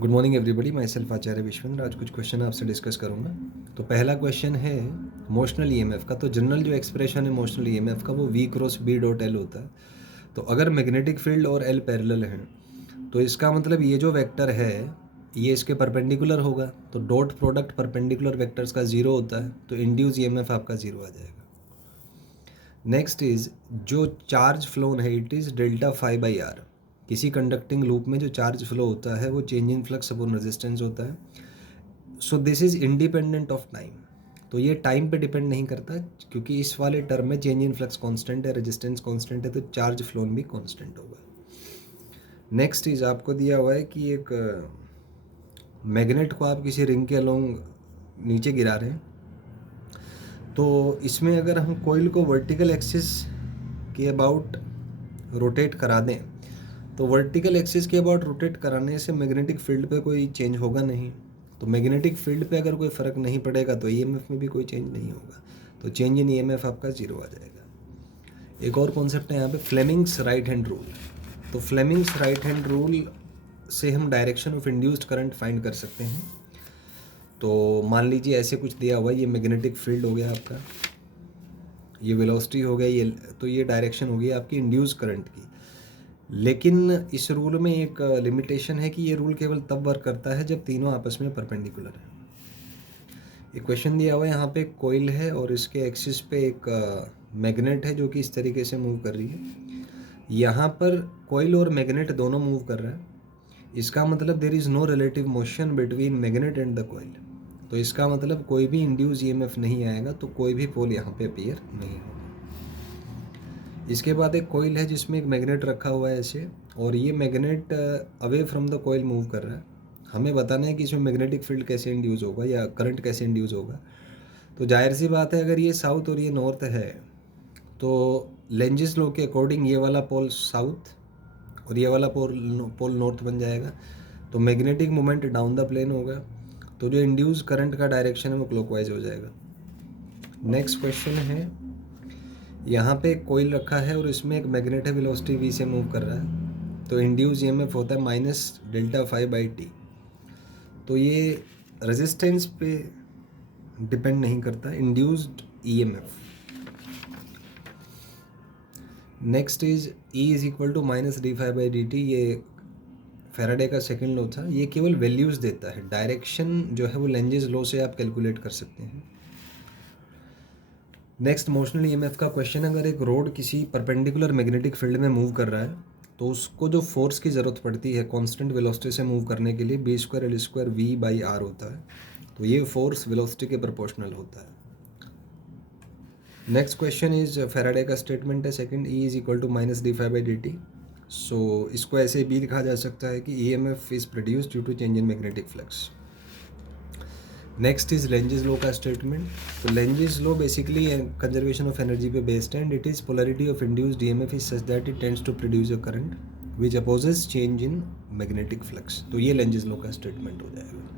Good morning everybody, myself Acharya Vishwendra. आज कुछ question आपसे डिस्कस करूंगा। तो पहला क्वेश्चन है मोशनल ईएमएफ का। तो जनरल जो एक्सप्रेशन है मोशनल ईएमएफ का वो V cross B dot L होता है। तो अगर मैग्नेटिक फील्ड और L पैरेलल हैं तो इसका मतलब ये जो वेक्टर है ये इसके परपेंडिकुलर होगा। तो डॉट प्रोडक्ट परपेंडिकुलर वेक्टर्स का ज़ीरो होता है, तो इंड्यूस ईएमएफ आपका ज़ीरो आ जाएगा। नेक्स्ट इज़ जो चार्ज फ्लोन है it is delta phi by R. किसी कंडक्टिंग लूप में जो चार्ज फ्लो होता है वो change in flux upon resistance होता है। So this is independent of time. तो ये टाइम पे डिपेंड नहीं करता क्योंकि इस वाले टर्म में चेंज इन फ्लक्स कांस्टेंट है, रेजिस्टेंस कांस्टेंट है, तो चार्ज फ्लोन भी कांस्टेंट होगा। नेक्स्ट इज आपको दिया हुआ है कि एक मैग्नेट को आप किसी रिंग के अलोंग नीचे गिरा रहे हैं। तो इसमें अगर हम कॉइल को वर्टिकल एक्सिस के अबाउट रोटेट करा दें तो वर्टिकल एक्सिस के अबाउट रोटेट कराने से मैग्नेटिक फील्ड पे कोई चेंज होगा नहीं। तो मैग्नेटिक फील्ड पे अगर कोई फ़र्क नहीं पड़ेगा तो ईएमएफ में भी कोई चेंज नहीं होगा। तो चेंज इन ईएमएफ आपका ज़ीरो आ जाएगा। एक और कॉन्सेप्ट है यहाँ पे फ्लेमिंग्स राइट हैंड रूल। तो फ्लेमिंग्स राइट हैंड रूल से हम direction of induced current find कर सकते हैं। तो मान लीजिए ऐसे कुछ दिया हुआ है, ये मैग्नेटिक फील्ड हो गया आपका, ये वेलोसिटी हो गया, ये तो ये डायरेक्शन हो गई आपकी इंड्यूस करंट की। लेकिन इस रूल में एक लिमिटेशन है कि ये रूल केवल तब वर्क करता है जब तीनों आपस में परपेंडिकुलर है। एक क्वेश्चन दिया हुआ है, यहाँ पे कोइल है और इसके एक्सिस पे एक मैग्नेट है जो कि इस तरीके से मूव कर रही है। यहाँ पर कोइल और मैग्नेट दोनों मूव कर रहा है। इसका मतलब there is no relative motion between magnet and the coil. तो इसका मतलब कोई भी इंड्यूस ईएमएफ नहीं आएगा, तो कोई भी पोल यहाँ पे अपीयर नहीं होगा। इसके बाद एक कोइल है जिसमें एक मैग्नेट रखा हुआ है ऐसे, और ये magnet away from the coil move कर रहा है। हमें बताना है कि इसमें मैग्नेटिक फील्ड कैसे इंड्यूस होगा या करंट कैसे इंड्यूस होगा। तो जाहिर सी बात है, अगर ये साउथ और ये नॉर्थ है तो लेंजिस लॉ के अकॉर्डिंग ये वाला पोल साउथ और ये वाला पोल नॉर्थ बन जाएगा। तो magnetic moment down the plane होगा, तो जो इंड्यूस करंट का डायरेक्शन है वो क्लॉकवाइज हो जाएगा। नेक्स्ट क्वेश्चन है, यहाँ पे एक कोइल रखा है और इसमें एक मैग्नेट है, वेलोसिटी v से मूव कर रहा है। तो इंड्यूस ईएमएफ होता है minus delta phi by T. तो ये रेजिस्टेंस पे डिपेंड नहीं करता, induced EMF. Next is E is equal to minus D phi by D T. ये फैराडे का सेकेंड लॉ था। ये केवल वैल्यूज़ देता है, डायरेक्शन जो है वो लेंजिस लॉ से आप कैलकुलेट कर सकते हैं। नेक्स्ट मोशनल ईएमएफ का क्वेश्चन, अगर एक रोड किसी परपेंडिकुलर मैग्नेटिक फील्ड में मूव कर रहा है तो उसको जो फोर्स की ज़रूरत पड़ती है कांस्टेंट वेलोसिटी से मूव करने के लिए B square L square V by R होता है। तो ये फोर्स वेलोसिटी के प्रोपोर्शनल होता है। नेक्स्ट क्वेश्चन इज फैराडे का स्टेटमेंट है second, E is equal to minus D phi by D T. So इसको ऐसे भी लिखा जा सकता है कि EMF is produced due to change in magnetic flux. Next is Lenz's law का स्टेटमेंट। तो Lenz's law basically conservation of energy पे बेस्ड है and it is polarity of induced EMF is such that it tends to produce a current which opposes change in magnetic flux. तो ये Lenz's law का statement हो जाएगा।